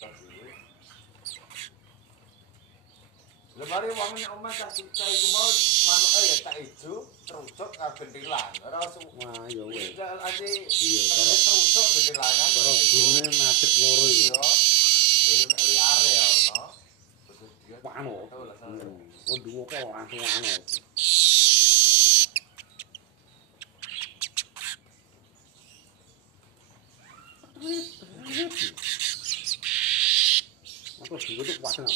Lemari wangi omah cah cah iku mau manuke ya tak ijo, trucuk karo gentilan. Ora Wah, ya wis. ati Iya, karo trucuk gentilangan. karo gune madhep loro iki. Iya. Liare ya ono. Pano. Kondungo kok langsung anu. Aku juga tuh kuat nang.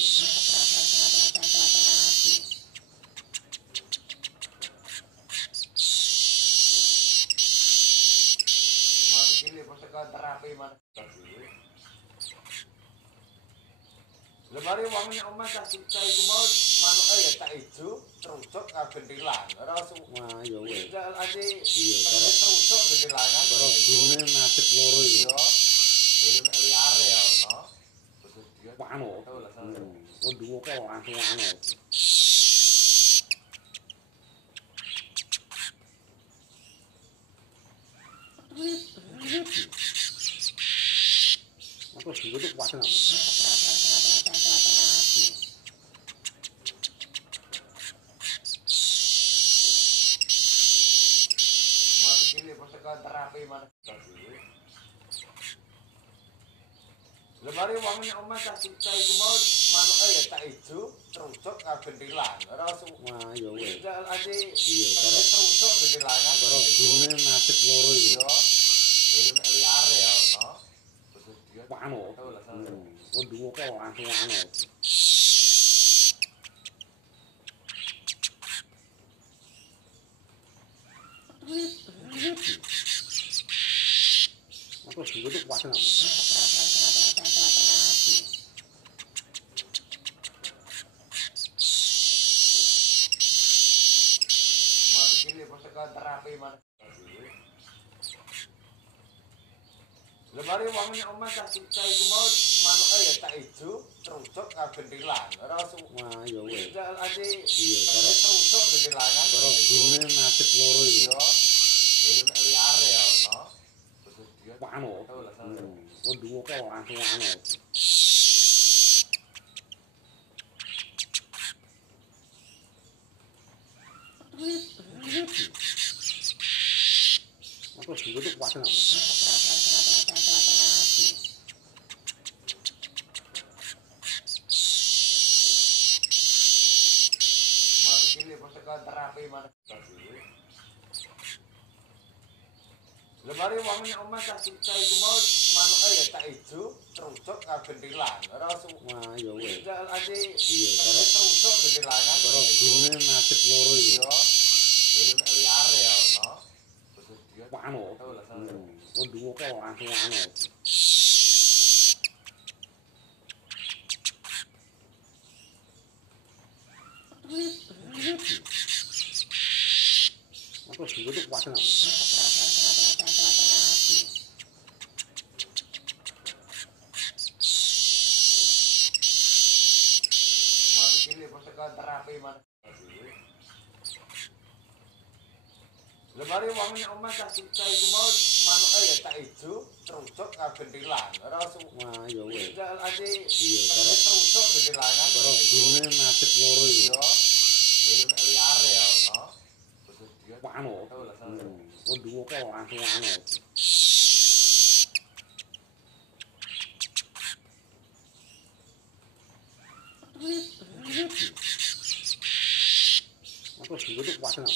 Mangkile pusaka terapi man. Lemari wangi omah cah cah iku mau manuke ya tak ijo, trucuk karo gentilan. Ora Wah, ya wis. ati Iya, karo trucuk gentilangan. karo gune madhep loro iki. Iya. Liare ya ono. Pano. Kondungo kok langsung anu. Aku juga tuh kuat nang. Mangkile pusaka terapi man. Lemari wangi omah cah cah iku mau manuke ya tak ijo, trucuk karo gentilan. Ora Wah, ya wis. ati Iya, karo trucuk gentilangan. karo gune madhep loro iki. Iya. Liare ya ono. Pano. Kondungo kok langsung anu. Aku juga tuh kuat nang. Mangkile pusaka terapi man. Lemari wangi omah cah cah iku mau manuke ya tak ijo, trucuk karo gentilan. Ora Wah, ya wis. ati Iya, karo trucuk gentilangan. karo gune madhep loro iki. Iya. Liare ya ono. Pano. Kondungo kok langsung anu. Aku juga tuh kuat nang. Mangkile pusaka terapi man. Lemari wangi omah cah cah iku mau manuke ya tak ijo, trucuk karo gentilan. Ora Wah, ya wis. ati Iya, karo trucuk gentilangan. karo gune madhep loro iki. Iya. Liare ya ono. Pano. Kondungo kok langsung anu. Aku juga tuh kuat nang. Mangkile pusaka terapi man. Lemari wangi omah cah cah iku mau manuke ya tak ijo, trucuk karo gentilan. Ora Wah, ya wis. ati Iya, karo trucuk gentilangan. karo gune madhep loro iki. Iya. Liare ya ono. Pano. Kondungo kok langsung anu. Aku juga tuh kuat nang.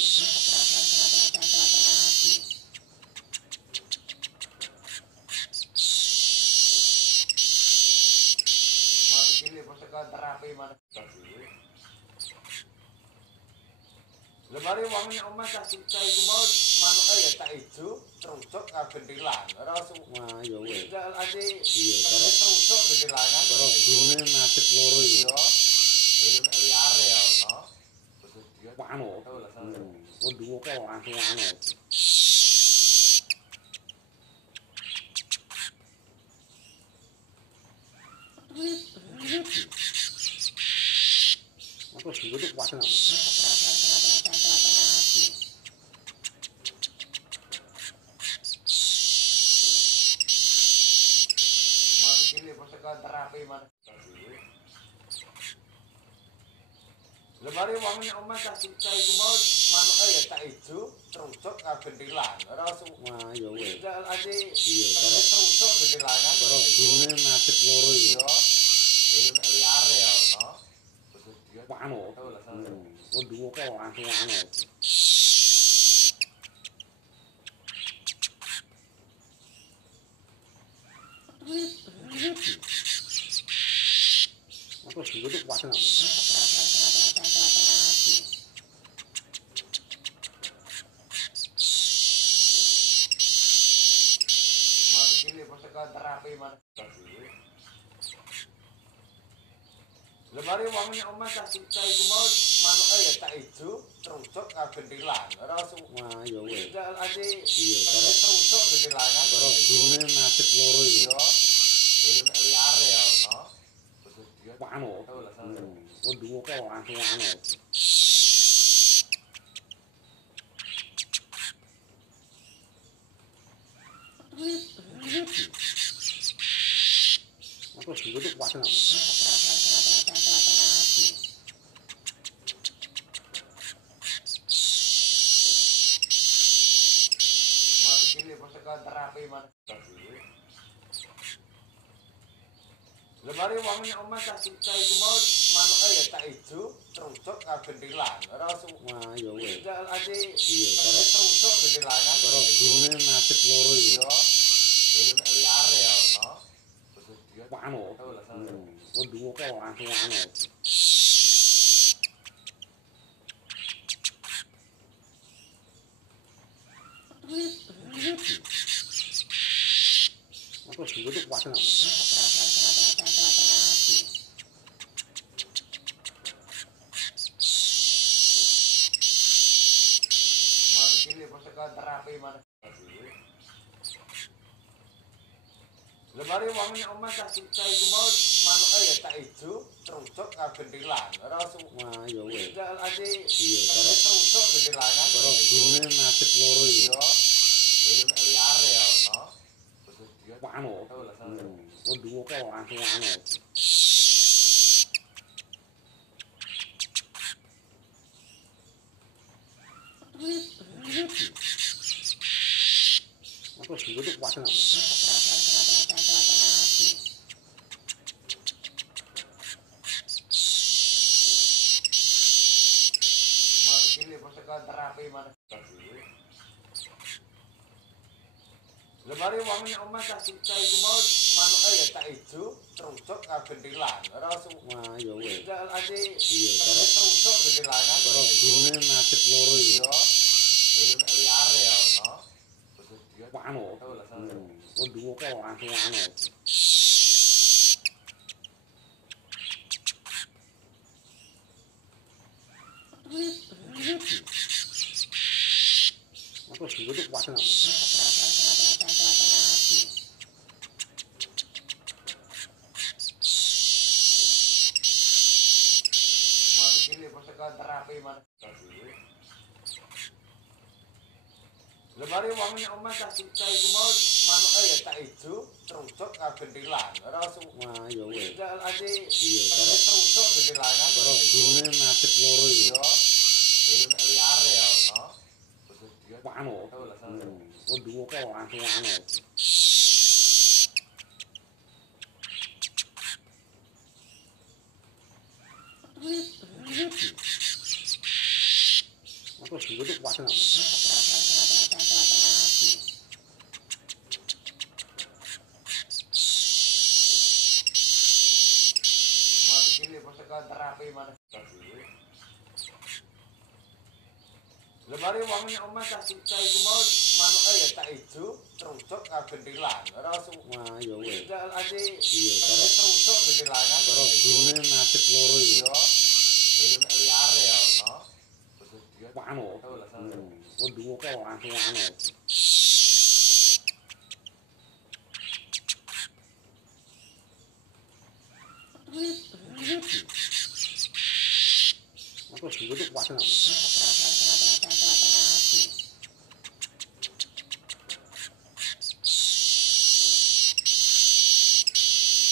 Mangkile pusaka terapi man. Lemari wangi omah cah cah iku mau manuke ya tak ijo, trucuk karo gentilan. Ora Wah, ya wis. ati Iya, karo trucuk gentilangan. karo gune madhep loro iki. Iya. Liare ya ono. Pano. Kondungo kok langsung anu. Aku juga tuh kuat nang. Mangkile pusaka terapi terapi mana? Lemari wangi omah tak cah iku mau manuke ya tak ijo, trucuk gentilan. Ora Wah, ya wis. ade Iya, cara trucuk gentilangan. cara gune natip loro iki. Yo. Liare ya ono. Wano. Wong dungo kok langsung wano. Aku sing kudu kuat nang. Mangkile pasaka terapi mana? Lemari wangi omah tak cah iku mau manuke ya tak ijo, trucuk gentilan. Ora Wah, ya wis. ade Iya, cara trucuk gentilangan. cara gune natip loro iki. Yo. Liare ya ono. Wano. Wong dungo kok langsung wano. Aku sing kudu kuat nang. Mangkile pasaka terapi mana? Lemari wangi omah tak cah iku mau manuke ya tak ijo, trucuk gentilan. Ora Wah, ya wis. ade Iya, cara trucuk gentilangan. cara gune natip loro iki. Yo. Liare ya ono. Wano. Wong dungo kok langsung wano. Aku sing kudu kuat nang. Mangkile pasaka terapi mana? Lemari wangi omah tak cah iku mau manuke ya tak ijo, trucuk gentilan. Ora Wah, ya wis. ade Iya, cara trucuk gentilangan. cara gune natip loro iki. Yo. Liare ya ono. Wano. Wong dungo kok langsung wano. Aku sing kudu kuat nang. Mangkile pasaka terapi mana? Lemari wangi omah tak cah iku mau manuke ya tak ijo, trucuk gentilan. Ora Wah, ya wis. ade Iya, cara trucuk gentilangan. cara gune natip loro iki. Yo. Liare ya ono. Wano. Wong dungo kok langsung wano. Aku sing kudu kuat nang. Mangkile pasaka terapi mana? Lemari wangi omah tak cah iku mau manuke ya tak ijo, trucuk gentilan. Ora Wah, ya wis. ade Iya, cara trucuk gentilangan. cara gune natip loro iki. Yo. Liare ya ono. Wano. Wong dungo kok langsung wano. Aku sing kudu kuat nang. Mangkile pasaka terapi mana? Lemari wangi omah tak cah iku mau manuke ya tak ijo, trucuk gentilan. Ora Wah, ya wis. ade Iya, cara trucuk gentilangan. cara gune natip loro iki. Yo. Liare ya ono. Wano. Wong dungo kok langsung wano. Aku sing kudu kuat nang.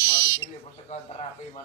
Mangkile pasaka terapi mana